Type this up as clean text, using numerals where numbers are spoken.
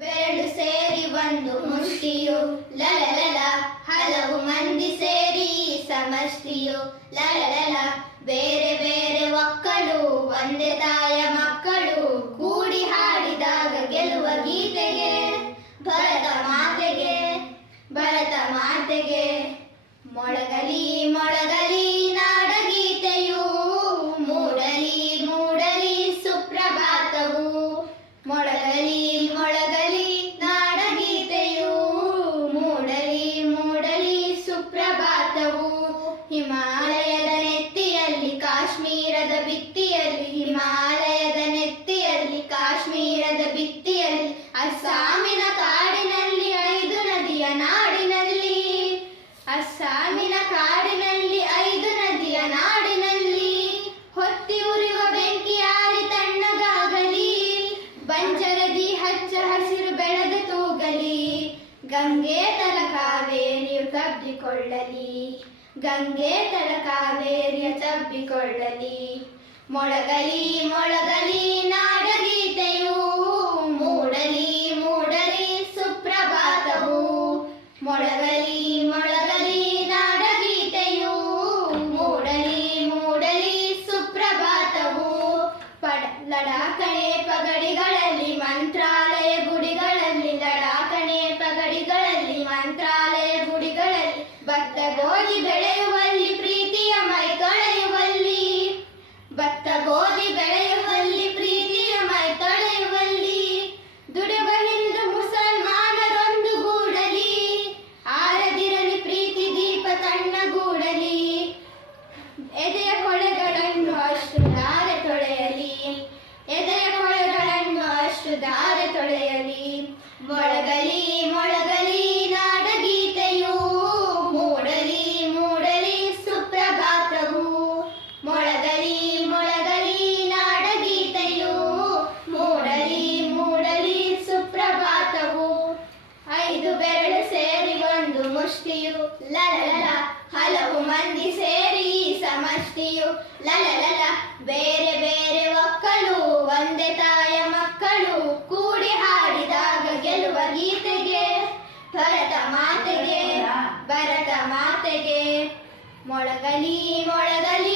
ಬೆರಳು ಸೇರಿ ಒಂದು ಮುಷ್ಟಿಯು ಲಲಲಲ, ಹಲವು ಮಂದಿ ಸೇರಿ ಸಮಷ್ಟಿಯು ಲಲಲಲ. ಬೇರೆ ಬೇರೆ ಒಕ್ಕಳು ಒಂದೇ ತಾಯ ಮಕ್ಕಳು, ಕೂಡಿ ಹಾಡಿದಾಗ ಗೆಲ್ಲುವ ಗೀತೆಗೆ ಭರತ ಮಾತೆಗೆ, ಭರತ ಮಾತೆಗೆ. ಮೊಳಗಲಿ ಮೊಳಗಲಿ ನಾಡಗೀತೆಯು, ಮೂಡಲಿ ಮೂಡಲಿ ಸುಪ್ರಭಾತವು. ಮೊಳಗಲಿ ಮೊಳಗಲಿ ನಾಡಗೀತೆಯು, ಮೂಡಲಿ ಮೂಡಲಿ ಸುಪ್ರಭಾತವು. ಹಿಮಾಲಯದ ನೆತ್ತಿಯಲ್ಲಿ ಕಾಶ್ಮೀರದ ಭಿತ್ತಿಯಲ್ಲಿ, ಹಿಮಾಲಯದ ನೆತ್ತಿಯಲ್ಲಿ ಕಾಶ್ಮೀರದ ಭಿತ್ತಿಯಲ್ಲಿ, ಅಸ್ಸಾಮಿನ ಕಾಡಿನಲ್ಲಿ 5 ನದಿಯ ನಾಡಿನಲ್ಲಿ, ಅಸ್ಸಾಮಿನ ಕಾಡಿನಲ್ಲಿ 5 ನದಿಯ ನಾಡಿನಲ್ಲಿ. ಹೊತ್ತಿ ಉರಿಯುವ ಬೆಂಕಿಯಾರಿ ತಣ್ಣಗಾಗಲಿ, ಬಂಜರದಿ ಹಚ್ಚ ಹಸಿರು ಬೆಳೆದ ತೂಗಲಿ. ಗಂಗೆ ತಲ ಕಾವೇರಿಯು ತಬ್ಬಿಕೊಳ್ಳಲಿ, ಗಂಗೆ ತಲ ಕಾವೇರಿಯು ತಬ್ಬಿಕೊಳ್ಳಲಿ. ಮೊಳಗಲಿ ಮೊಳಗಲಿ ನಾಡಗೀತೆಯು, ಮೂಡಲಿ ಮೂಡಲಿ ಸುಪ್ರಭಾತವು. ಮೊಳಗಲಿ ಮೊಳಗಲಿ ನಾಡಗೀತೆಯು, ಮೂಡಲಿ ಮೂಡಲಿ ಸುಪ್ರಭಾತವು. ಲಡಾಖಣೆ ಪಗಡಿಗಳಲ್ಲಿ ಮಂತ್ರಾಲಯ ಗುಡಿಗಳಲ್ಲಿ, ಲಡಾಖಣೆ ಪಗಡಿಗಳಲ್ಲಿ ಮಂತ್ರಾಲಯ ಗುಡಿಗಳಲ್ಲಿ. ಭತ್ತ ಗೋಧಿ ಬೆಳೆಯುವಲ್ಲಿ ಪ್ರೀತಿಯ ಮೈ ತೊಳೆಯುವಲ್ಲಿ, ಭತ್ತ ಗೋಧಿ ಬೆಳೆಯುವಲ್ಲಿ ಪ್ರೀತಿಯ ಮೈ ತೊಳೆಯುವಲ್ಲಿ. ದುಡಿಯುವ ಹಿಂದೂ ಮುಸಲ್ಮಾನರೊಂದು ಗೂಡಲಿ, ಆರದಿರಲಿ ಪ್ರೀತಿ ದೀಪ ತಣ್ಣಗೂಡಲಿ. ಎದೆಯ ಕೊಳೆಗಳನ್ನು ಅಷ್ಟು ಧಾರೆ ತೊಳೆಯಲಿ, ಎದೆಯ ಕೊಳೆಗಳನ್ನು ಅಷ್ಟು ಧಾರೆ ತೊಳೆಯಲಿ. ಮೊಳಗಲಿ ಮೊಳಗಲಿ ನಾಡಗೀತೆಯು, ಮೂಡಲಿ ಮೂಡಲಿ ಸುಪ್ರಭಾತವು. ಮೊಳಗಲಿ ಮೊಳಗಲಿ ನಾಡಗೀತೆಯು, ಮೂಡಲಿ ಮೂಡಲಿ ಸುಪ್ರಭಾತವು. 5 ಬೆರಳು ಸೇರಿ ಒಂದು ಮುಷ್ಟಿಯು ಲಲಲಲ, ಹಲವು ಮಂದಿ ಸೇರಿ ಸಮಷ್ಟಿಯು ಲಲಲಲ. ಬೇರೆ ಬೇರೆ ಒಕ್ಕಲು ಒಂದೇ ತಾಯ ಮಕ್ಕಳು, ಕೂಡಿ ಹಾಡಿದಾಗ ಗೆಲ್ಲುವ ಗೀತೆಗೆ ಭರತ ಮಾತೆಗೆ, ಭರತ ಮಾತೆಗೆ. ಮೊಳಗಲಿ ಮೊಳಗಲಿ